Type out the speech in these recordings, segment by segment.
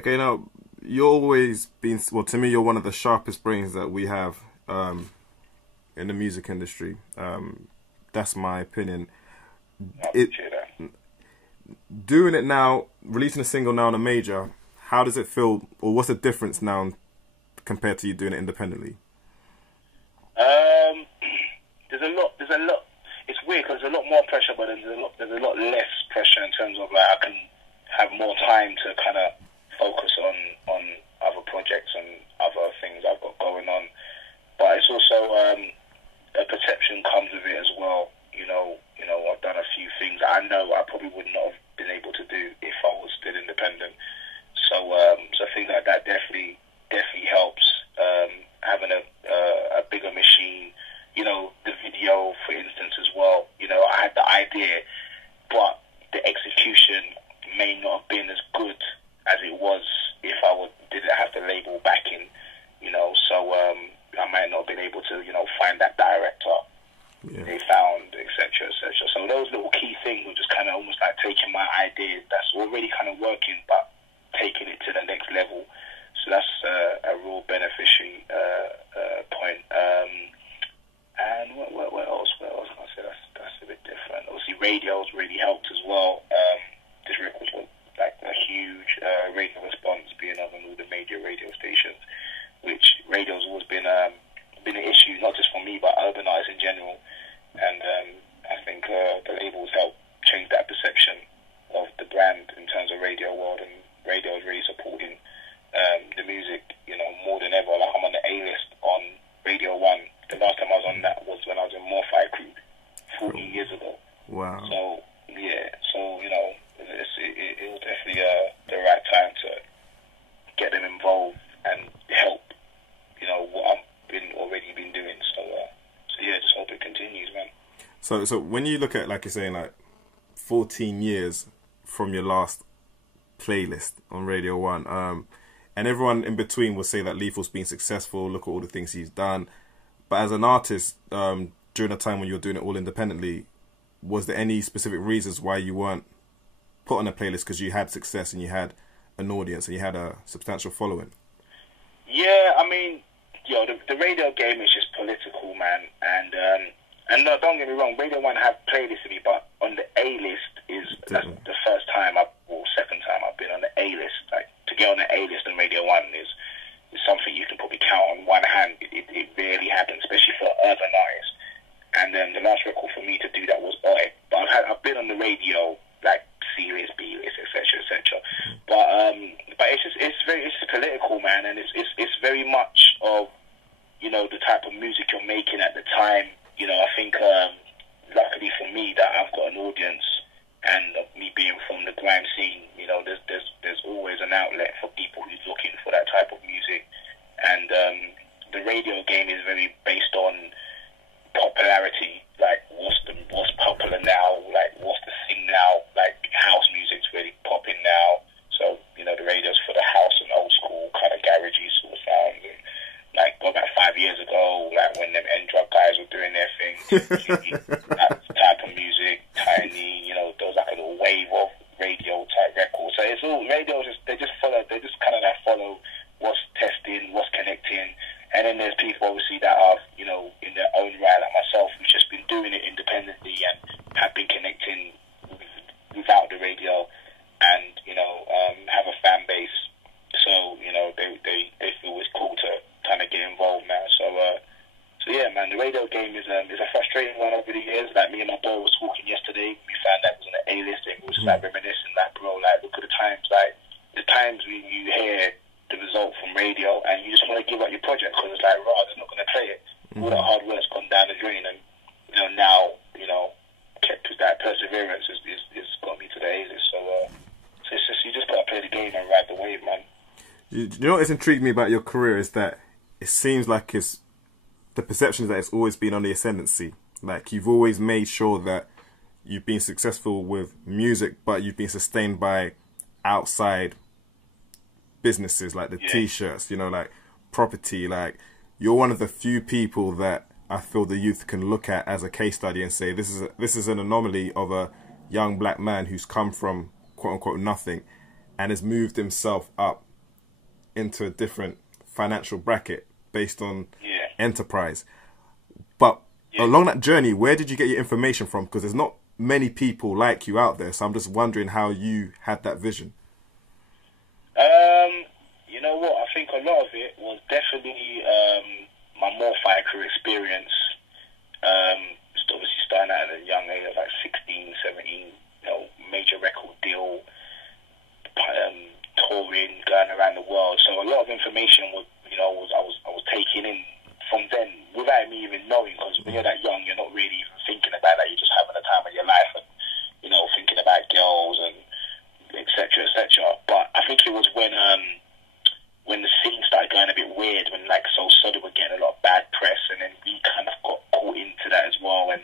Okay, now you're always been, well, to me, you're one of the sharpest brains that we have in the music industry. That's my opinion. Doing it now, releasing a single now on a major, how does it feel, or what's the difference now compared to you doing it independently? There's a lot. It's weird because there's a lot more pressure, but there's a lot less pressure in terms of like I can have more time to kind of focus on other projects and other things I've got going on. But it's also a perception comes with it as well. You know, I've done a few things that I know I probably would not have been able to do if I was still independent. So things like that definitely helps. Having a bigger machine, the video, for instance, as well. I had the idea, but the execution may not have been as good as it was if I didn't have the label backing. So I might not have been able to, find that director they found, etc., etc. So those little key things were just kind of almost like taking my idea that's already kind of working, but taking it to the next level. So that's a real beneficiary point. And what else? What else can I say? That's a bit different. Obviously, radio's really helped as well. This record was like a huge radio response, being on all the major radio stations, which radio's always been an issue, not just for me, but urban artists in general. And I think the labels helped change that perception of the brand in terms of radio world, and radio is really supporting the music, more than ever. Like I'm on the A-list on Radio 1. The last time I was on that was when I was in Morphi Crew 14 years ago. Wow. So, yeah. So, it was definitely the right time to get them involved and help, what I've already been doing. So, yeah, just hope it continues, man. So when you look at, like you're saying, like 14 years from your last playlist on Radio 1, and everyone in between will say that Lethal's been successful, look at all the things he's done. But as an artist, during a time when you were doing it all independently, was there any specific reasons why you weren't put on a playlist because you had success and you had an audience and you had a substantial following? Yeah, I mean, the radio game is just political, man. And no, don't get me wrong, Radio 1 have playlists for me, but on the A-list that's the first time, or second time I've been on the A-list. Like, to get on the A-list on Radio 1 is something you can probably count on one hand. It rarely happens, especially for urban artists. And the last record for me to do that was Oi. But I've been on the radio, like C-list, B-list, etc., etc. But it's political, man, and it's very much of the type of music you're making at the time. I think luckily for me that I've got an audience, and me being from the grime scene, there's always an outlet for people who's looking for that type of music. And the radio game is very based on popularity, like what's popular now, like what's the thing now, like house music's really popping now. So the radio's for the house and old school kind of garagey sort of sounds. And like go back 5 years ago, like when them N-Drug guys were doing their thing, that type of music, Tiny, there was like a little wave of radio type records. So it's all radio. They just kind of follow what's testing, what's connecting. And then there's people obviously that are, in their own right, like myself, who's just been doing it independently and have been connecting without the radio, and have a fan base. So they feel it's cool to kind of get involved now. So yeah, man, the radio game is a frustrating one over the years. Like me and my boy was talking yesterday. We found that it was on the A-list, and we was like reminiscing, like, bro, like look at the times, like the times when you hear the result from radio and you just want to give up your project because it's like, right, they're not going to play it. All that hard work's gone down the drain, and now kept with that perseverance is got me to the A-list. So it's just, you just got to play the game and ride the wave, man. You know what's intrigued me about your career is that it seems like the perception is that it's always been on the ascendancy. Like you've always made sure that you've been successful with music, but you've been sustained by outside businesses like the T-shirts, like property. Like you're one of the few people that I feel the youth can look at as a case study and say this is an anomaly of a young black man who's come from quote unquote nothing and has moved himself up into a different financial bracket based on enterprise. But along that journey, where did you get your information from? Because there's not many people like you out there, so I'm just wondering how you had that vision. You know what? I think a lot of it was definitely my Morphy career experience. Just obviously starting out at a young age of like 16, 17, major record deal, touring, going around the world. So a lot of information was, I was taking in from then without me even knowing, because when you're that young, you're not really even thinking about that. You're just having the time of your life and, thinking about girls and et cetera, et cetera. But I think it was when the scene started going a bit weird, when like So Solid were getting a lot of bad press, and then we kind of got caught into that as well, and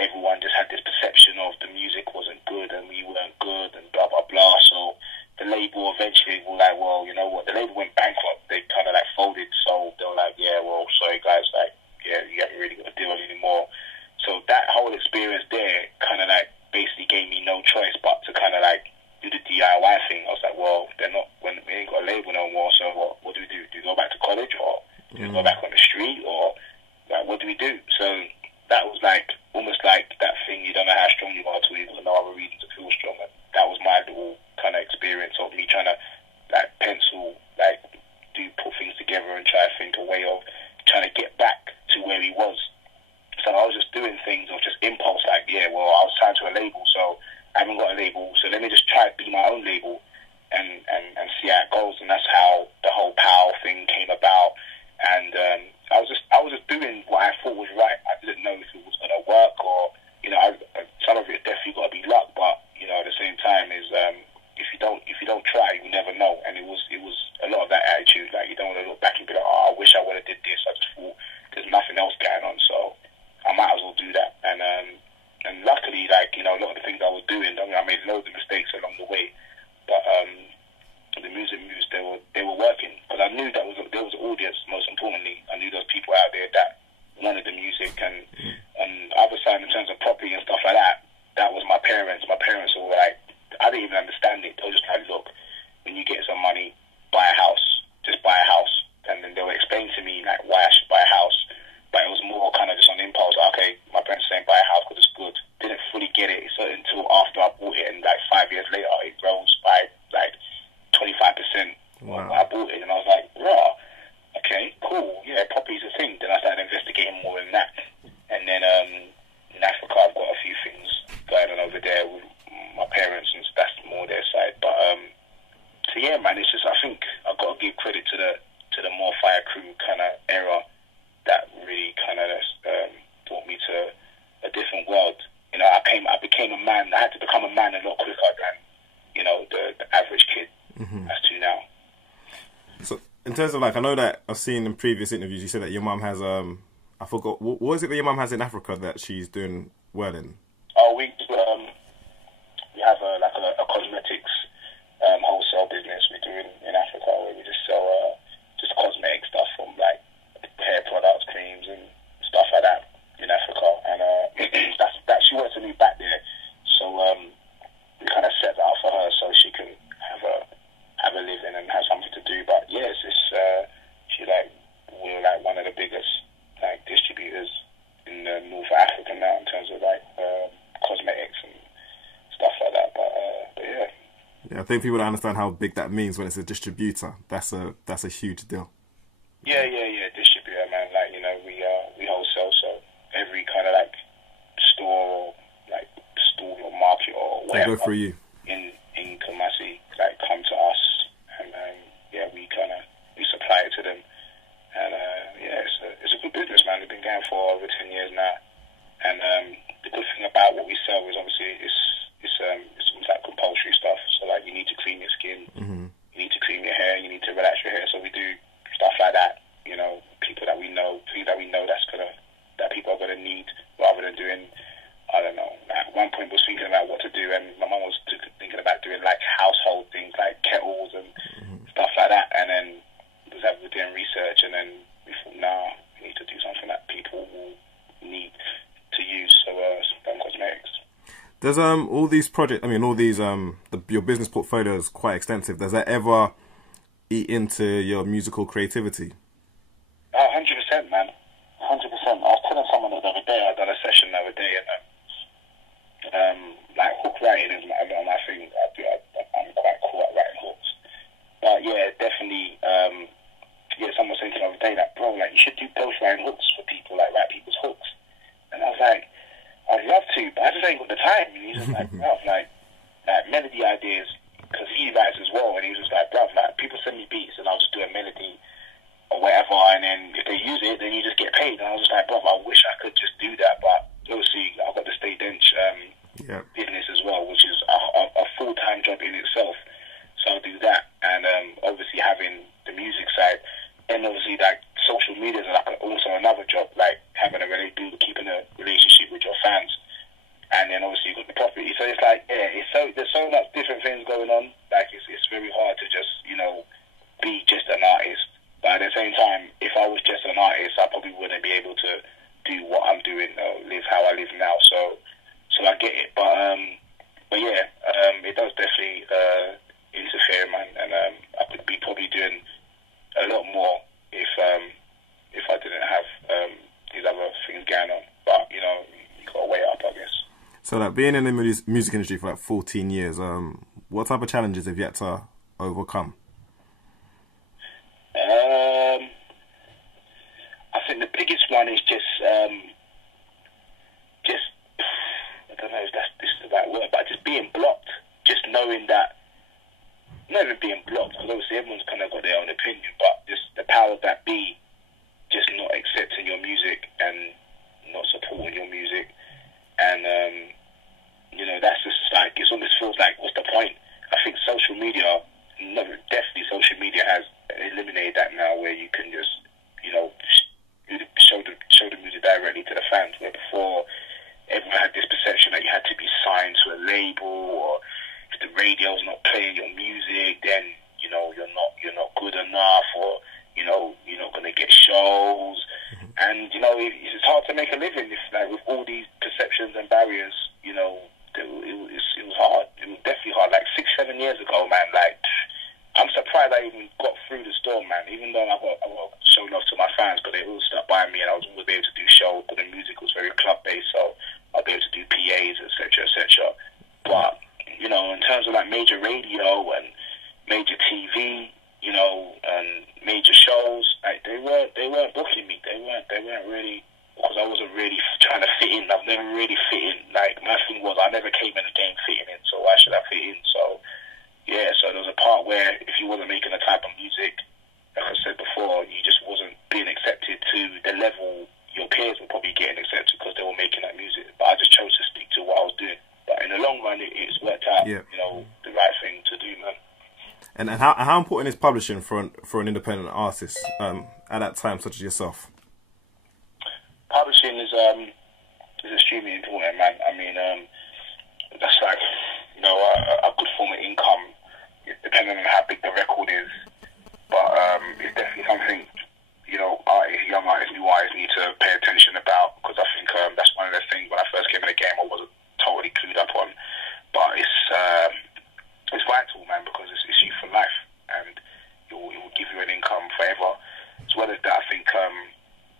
everyone just had this perception of the music wasn't good and we weren't good and blah blah blah. So the label eventually were like, well, you know what, the label went bankrupt. They kind of like folded, so they were like, yeah, well, sorry guys, like, yeah, you haven't really got a deal anymore. So that whole experience there kind of like basically gave me no choice but to kind of like do the DIY thing. I was like, well, when we ain't got a label no more, so what do we do? Do we go back to college, or do we go back on the street, or like what do we do? So that was like almost like that thing, you don't know how strong you are till you've got no other reason to feel strong. And that was my little kind of experience of me trying to like pencil, like put things together and try to think a way of trying to get back to where he was. So I was just doing things of just impulse, like, yeah, well, I was signed to a label, so I haven't got a label, so let me just try to be my own label and see how it goes. And that's how the whole POW thing came about. And I was just doing what I thought was right. I didn't know if it was going to work, or some of it definitely got to be luck. But at the same time, is if you don't try, you never know. And it was a lot of that attitude. Like, you don't want to look back and be like, oh, I wish I would have did this. I just thought there's nothing else going on, so I might as well do that. And luckily, like, a lot of the things I was doing, I made loads of mistakes along the way, but the music moves, they were working, because I knew there was an audience. Most importantly, I knew there was people out there that wanted the music, and other side, in terms of property and stuff like that, that was my parents. My parents were like, I didn't even understand it. They were just like, look, when you get some money, buy a house, just buy a house. And then they would explain to me like why I should buy a house, but it was more kind of just on impulse. Like, okay, my parents saying buy a house because it's good. Didn't fully get it until after I bought it, and like 5 years later, it rose by like 25%. Wow. I bought it, and I was like, raw, okay, cool, yeah, property's a thing. Then I started investigating more than that, and then in Africa, I've got a few things going on over there with my parents, and that's more their side. But so yeah, man, it's just, I think I've got to give credit to the more fire crew kind of era that really kind of brought me to a different world. I became a man. I had to become a man a lot quicker than the average kid has to now. So in terms of, like, I know that I've seen in previous interviews you said that your mum has I forgot, what is it that your mum has in Africa that she's doing well in? Oh, we have a cosmetics wholesale business we do in Africa, where we just sell just cosmetic stuff, from like hair products, creams and stuff like that in Africa. And that she wants to move back there, so we kind of set that up for her so she can have a living and have something to do. But yes, we're like one of the biggest like distributors in North Africa now in terms of like cosmetics and stuff like that. But yeah. Yeah, I think people don't understand how big that means when it's a distributor. That's a huge deal. Yeah, distributor, man. Like, we wholesale, so every kind of like store or market or whatever. They go through you. In Kumasi, like, come to us, and we supply it to them, and it's a good business, man. We've been going for over 10 years now, and the good thing about what we sell is obviously it's like compulsory stuff. So like, you need to clean your skin, you need to clean your hair, you need to relax your hair. So we do stuff like that. People that we know, things that we know that people are gonna need, rather than doing, I don't know. At one point, we was thinking about what to do, and my mum was thinking about doing like household things like kettles and stuff like that. And then we're doing research, and then we thought, nah, we need to do something that people will need to use. So cosmetics. There's all these projects. I mean, all these your business portfolio is quite extensive. Does that ever eat into your musical creativity? 100%, man. 100%. I was telling someone the other day, I done a session the other day, and like hook writing is my thing. I'm quite cool at writing hooks. But yeah, definitely. Someone was saying to me the other day that, bro, like you should do ghostwriting hooks for people, like write people's hooks. And I was like, I'd love to, but I just ain't got the time. And he's just like, bruv, like melody ideas, because he writes as well. And he was just like, bruv, like people send me beats, and I'll just do a melody or whatever, and then if they use it, then you just get paid. And I was just like, bruv, I wish I could just do that, but obviously I've got the Stay Dench business as well, which is a full-time job in itself. So I'll do that, and obviously having the music side, and obviously like social media is like also another job, like having keeping a relationship with your fans, and then obviously you've got the property. So it's like, there's so much different things going on. Like it's very hard to just be just an artist. But at the same time, if I was just an artist, I probably wouldn't be able to do what I'm doing or live how I live now. So I get it. But yeah, it does definitely interfere, man. And I could be probably doing a lot more if I didn't have these other things going on. But you got to weigh up, I guess. So like being in the music industry for like 14 years, what type of challenges have you had to overcome? I think the biggest one is just I don't know if this is the right word, but just being blocked. Just knowing that, not even being blocked, because obviously everyone's kind of got their own opinion, but just the power that be, just not accepting your music and not supporting your music, and that's just like, it almost feels like, what's the point? I think social media, definitely social media has eliminated that now, where you can just show the music directly to the fans, where before everyone had this perception that you had to be signed to a label, or if the radio's not playing your music, then you're not good enough, or you're not going to get shows. And it's hard to make a living if, like, with all these perceptions and barriers. It was hard. It was definitely hard. Like 6-7 years ago, man. Like, I'm surprised I even got through the storm, man. Even though I got show love to my fans, but they all stuck by me, and I was always able to do shows. But the music was very club based, so I'll be able to do PAs, etc., etc. But in terms of like major radio and major TV, and major shows, like they weren't booking me. They weren't really, because I wasn't really trying to fit in. I've never really fit in. Like, my thing was, I never came in the game fitting in, so why should I fit in? So yeah, so there was a part where if you wasn't making the type of music, like I said before, you just wasn't being accepted to the level your peers were probably getting accepted because they were making that music. But I just chose to stick to what I was doing. But in the long run, it's worked out, the right thing to do, man. And how important is publishing for an independent artist at that time, such as yourself? Publishing is extremely important, man. I mean, that's like a good form of income, depending on how big the record is. But it's definitely something young artists, new artists need to pay attention about, because I think that's one of the things when I first came in the game I wasn't totally clued up on. But it's vital, man, because it's you for life, and it will give you an income forever. As well as that, I think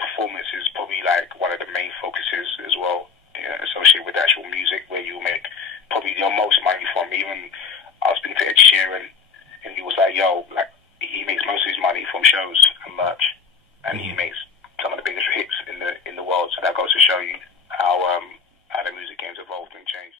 performance is probably like one of the main focuses as well, associated with actual music, where you make probably your most money from. Even I was speaking to Ed Sheeran, and he was like, like, he makes most of his money from shows and merch, and he makes some of the biggest hits in the world. So that goes to show you how the music game's evolved.